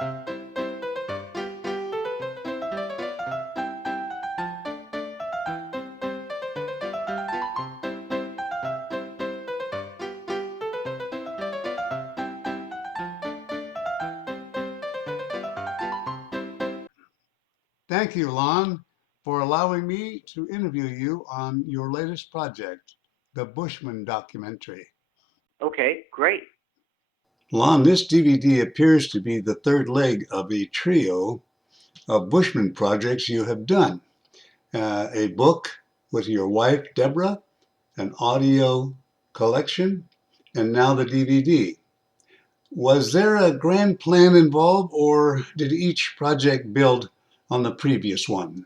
Thank you, Lon, for allowing me to interview you on your latest project, the Bushman documentary. Okay, great. Lon, this DVD appears to be the third leg of a trio of Bushman projects you have done. A book with your wife, Debra, an audio collection, and now the DVD. Was there a grand plan involved, or did each project build on the previous one?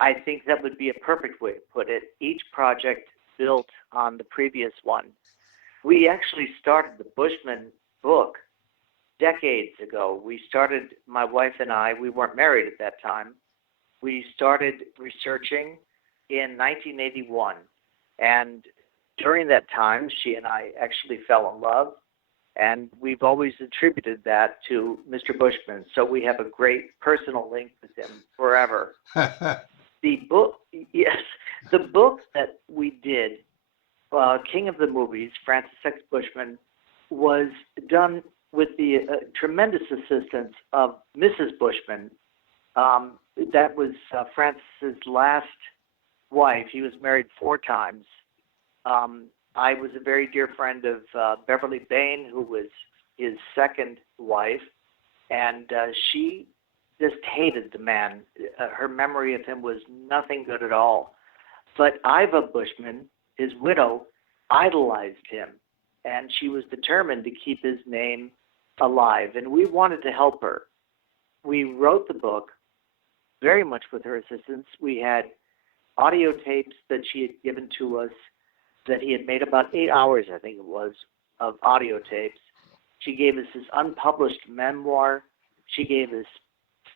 I think that would be a perfect way to put it. Each project built on the previous one. We actually started the Bushman book decades ago. We started, my wife and I, we weren't married at that time. We started researching in 1981. And during that time, she and I actually fell in love. And we've always attributed that to Mr. Bushman. So we have a great personal link with him forever. The book, yes, the book that we did, King of the Movies, Francis X. Bushman, was done with the tremendous assistance of Mrs. Bushman. That was Francis's last wife. He was married 4 times. I was a very dear friend of Beverly Bain, who was his second wife, and she just hated the man. Her memory of him was nothing good at all. But Iva Bushman, his widow, idolized him, and she was determined to keep his name alive, and we wanted to help her. We wrote the book very much with her assistance. We had audio tapes that she had given to us that he had made, about 8 hours, I think it was, of audio tapes. She gave us his unpublished memoir. She gave us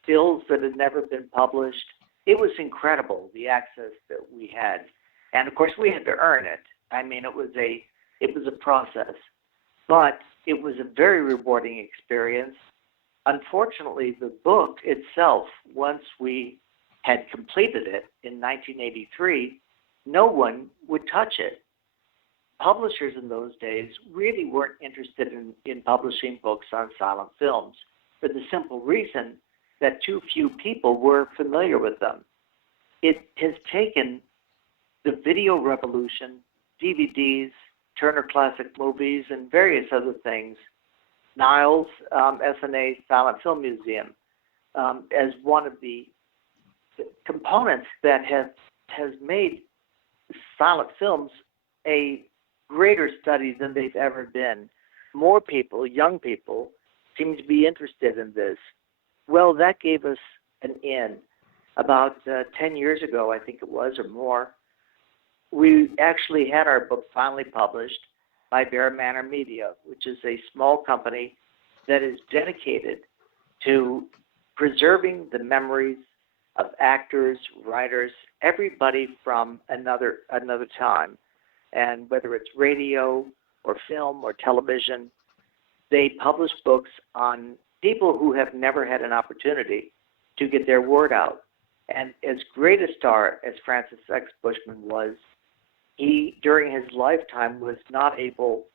stills that had never been published. It was incredible, the access that we had. And of course, we had to earn it. I mean, it was a process, but it was a very rewarding experience. Unfortunately, the book itself, once we had completed it in 1983, no one would touch it. Publishers in those days really weren't interested in publishing books on silent films for the simple reason that too few people were familiar with them. It has taken the video revolution, DVDs, Turner Classic Movies, and various other things, Niles, Essanay Silent Film Museum, as one of the components that has made silent films a greater study than they've ever been. More people, young people, seem to be interested in this. Well, that gave us an in. About 10 years ago, I think it was, or more, we actually had our book finally published by Bear Manor Media, which is a small company that is dedicated to preserving the memories of actors, writers, everybody from another time. And whether it's radio or film or television, they publish books on people who have never had an opportunity to get their word out. And as great a star as Francis X. Bushman was, he, during his lifetime, was not able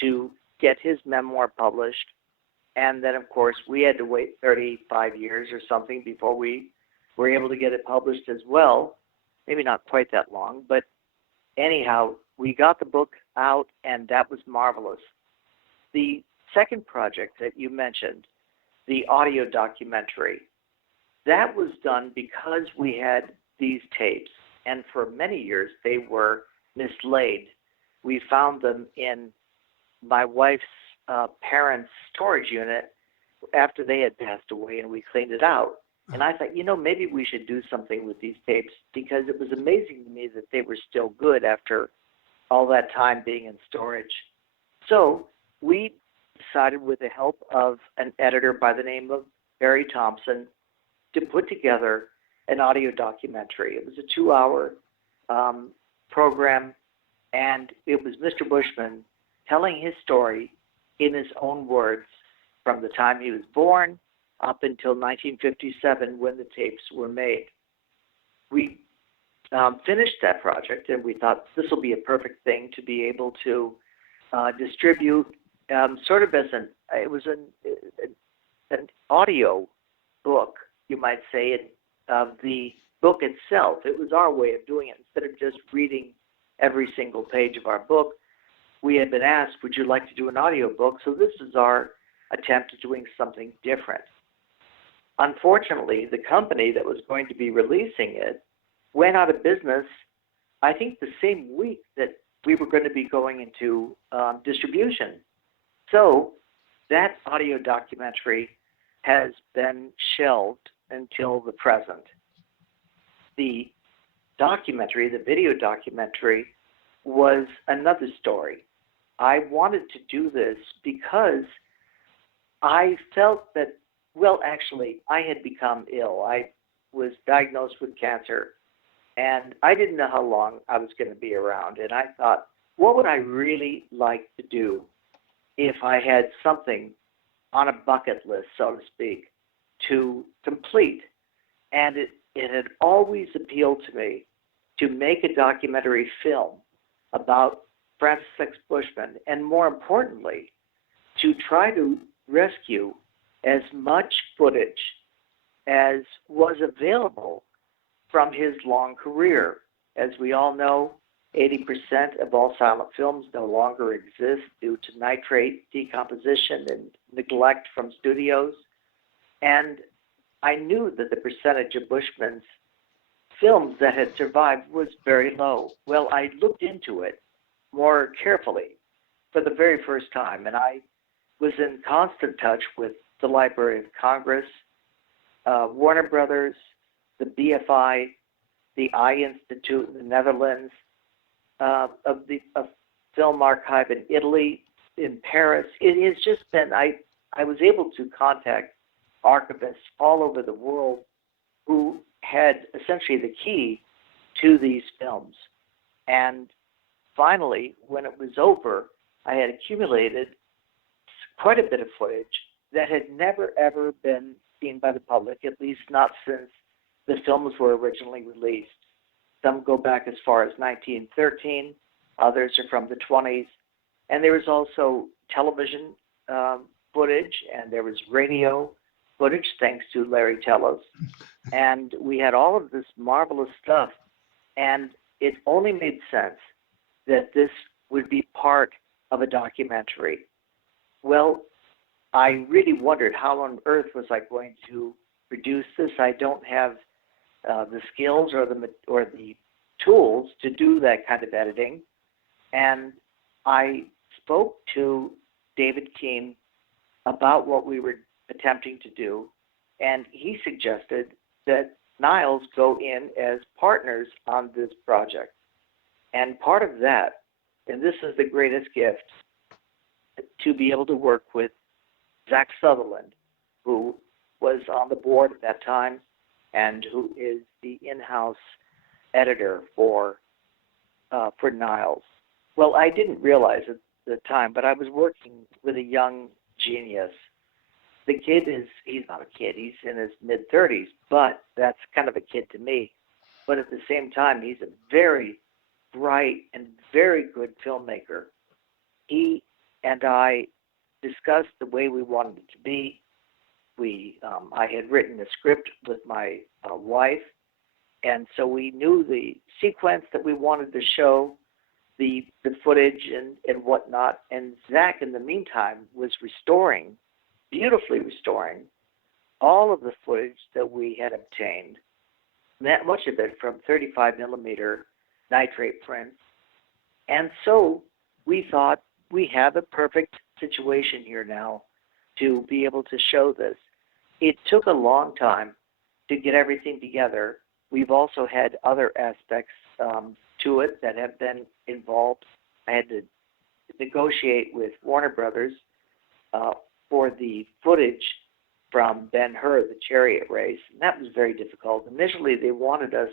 to get his memoir published. And then, of course, we had to wait 35 years or something before we were able to get it published as well. Maybe not quite that long, but anyhow, we got the book out, and that was marvelous. The second project that you mentioned, the audio documentary, that was done because we had these tapes, and for many years they were mislaid. We found them in my wife's parents' storage unit after they had passed away, and we cleaned it out. And I thought, maybe we should do something with these tapes, because it was amazing to me that they were still good after all that time being in storage. So we decided, with the help of an editor by the name of Barry Thompson, to put together an audio documentary. It was a 2-hour program, and it was Mr. Bushman telling his story in his own words from the time he was born up until 1957 when the tapes were made. We finished that project, and we thought this will be a perfect thing to be able to distribute, sort of as it was an audio book, you might say, of the book itself. It was our way of doing it. Instead of just reading every single page of our book, we had been asked, would you like to do an audio book? So this is our attempt at doing something different. Unfortunately, the company that was going to be releasing it went out of business, I think the same week that we were going to be going into distribution. So that audio documentary has been shelved until the present. The documentary, the video documentary, was another story. I wanted to do this because I felt that, well, actually, I had become ill. I was diagnosed with cancer, and I didn't know how long I was going to be around. And I thought, what would I really like to do if I had something on a bucket list, so to speak, to complete? And it had always appealed to me to make a documentary film about Francis X. Bushman, and more importantly, to try to rescue as much footage as was available from his long career. As we all know, 80% of all silent films no longer exist due to nitrate decomposition and neglect from studios. And I knew that the percentage of Bushman's films that had survived was very low. Well, I looked into it more carefully for the very first time, and I was in constant touch with the Library of Congress, Warner Brothers, the BFI, the Eye Institute in the Netherlands, of Film Archive in Italy, in Paris. It has just been, I was able to contact archivists all over the world who had essentially the key to these films. And finally, when it was over, I had accumulated quite a bit of footage that had never, ever been seen by the public, at least not since the films were originally released. Some go back as far as 1913, others are from the 20s, and there was also television footage, and there was radio footage, thanks to Larry Tellos. And we had all of this marvelous stuff, and it only made sense that this would be part of a documentary. Well, I really wondered how on earth was I going to produce this. I don't have the skills or the tools to do that kind of editing. And I spoke to David Keene about what we were attempting to do, and he suggested that Niles go in as partners on this project. And part of that, and this is the greatest gift, to be able to work with Zach Sutherland, who was on the board at that time and who is the in-house editor for Niles. Well, I didn't realize at the time, but I was working with a young genius. The kid he's not a kid, he's in his mid-30s, but that's kind of a kid to me. But at the same time, he's a very bright and very good filmmaker. He and I discussed the way we wanted it to be. I had written a script with my wife, and so we knew the sequence that we wanted to show, the footage and whatnot. And Zach, in the meantime, was beautifully restoring all of the footage that we had obtained, that much of it from 35 millimeter nitrate prints. And so we thought, we have a perfect situation here now to be able to show this. It took a long time to get everything together. We've also had other aspects to it that have been involved. I had to negotiate with Warner Brothers for the footage from Ben-Hur, the chariot race, and that was very difficult. Initially, they wanted us,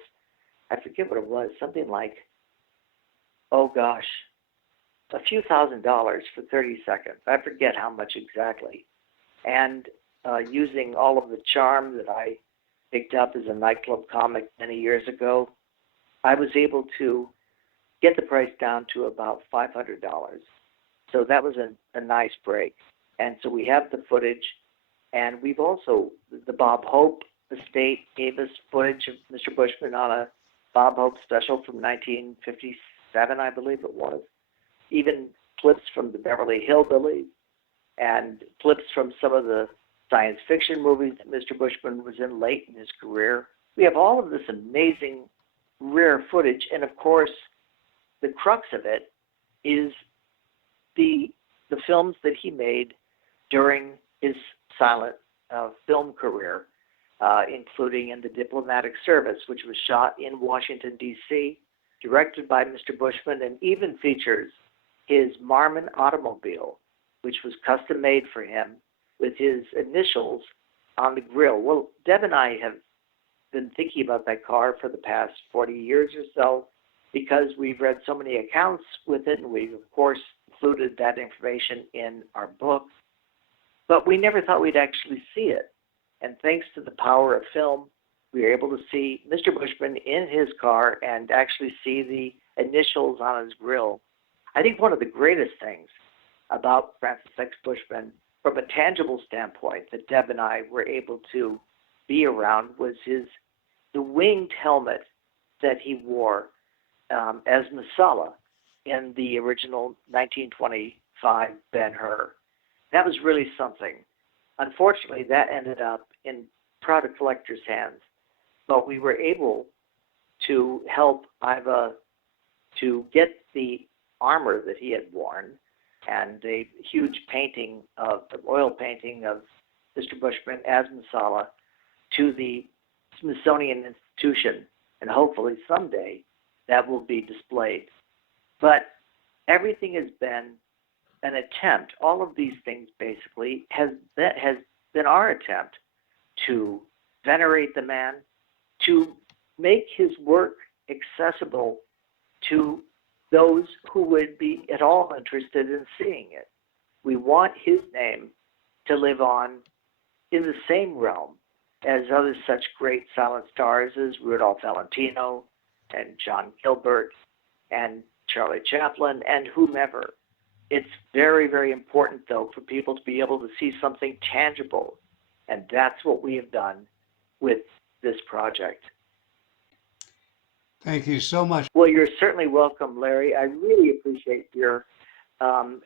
I forget what it was, something like, a few $1,000s for 30 seconds. I forget how much exactly. And using all of the charm that I picked up as a nightclub comic many years ago, I was able to get the price down to about $500. So that was a nice break. And so we have the footage, and we've also, the Bob Hope estate gave us footage of Mr. Bushman on a Bob Hope special from 1957, I believe it was. Even clips from the Beverly Hillbillies and clips from some of the science fiction movies that Mr. Bushman was in late in his career. We have all of this amazing rare footage, and of course, the crux of it is the films that he made during his silent film career, including in the diplomatic service, which was shot in Washington, D.C., directed by Mr. Bushman, and even features his Marmon automobile, which was custom made for him with his initials on the grill. Well, Deb and I have been thinking about that car for the past 40 years or so because we've read so many accounts with it, and we've, of course, included that information in our book. But we never thought we'd actually see it. And thanks to the power of film, we were able to see Mr. Bushman in his car and actually see the initials on his grill. I think one of the greatest things about Francis X. Bushman, from a tangible standpoint, that Deb and I were able to be around was the winged helmet that he wore as Masala in the original 1925 Ben-Hur. That was really something. Unfortunately, that ended up in private collectors' hands, but we were able to help Iva to get the armor that he had worn and a huge painting of the oil painting of Mr. Bushman as Masala to the Smithsonian Institution, and hopefully someday that will be displayed. But everything has been an attempt. All of these things basically has been our attempt to venerate the man, to make his work accessible to those who would be at all interested in seeing it. We want his name to live on in the same realm as other such great silent stars as Rudolph Valentino and John Gilbert and Charlie Chaplin and whomever. It's very, very important, though, for people to be able to see something tangible, and that's what we have done with this project. Thank you so much. Well, you're certainly welcome, Larry. I really appreciate your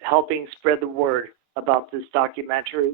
helping spread the word about this documentary.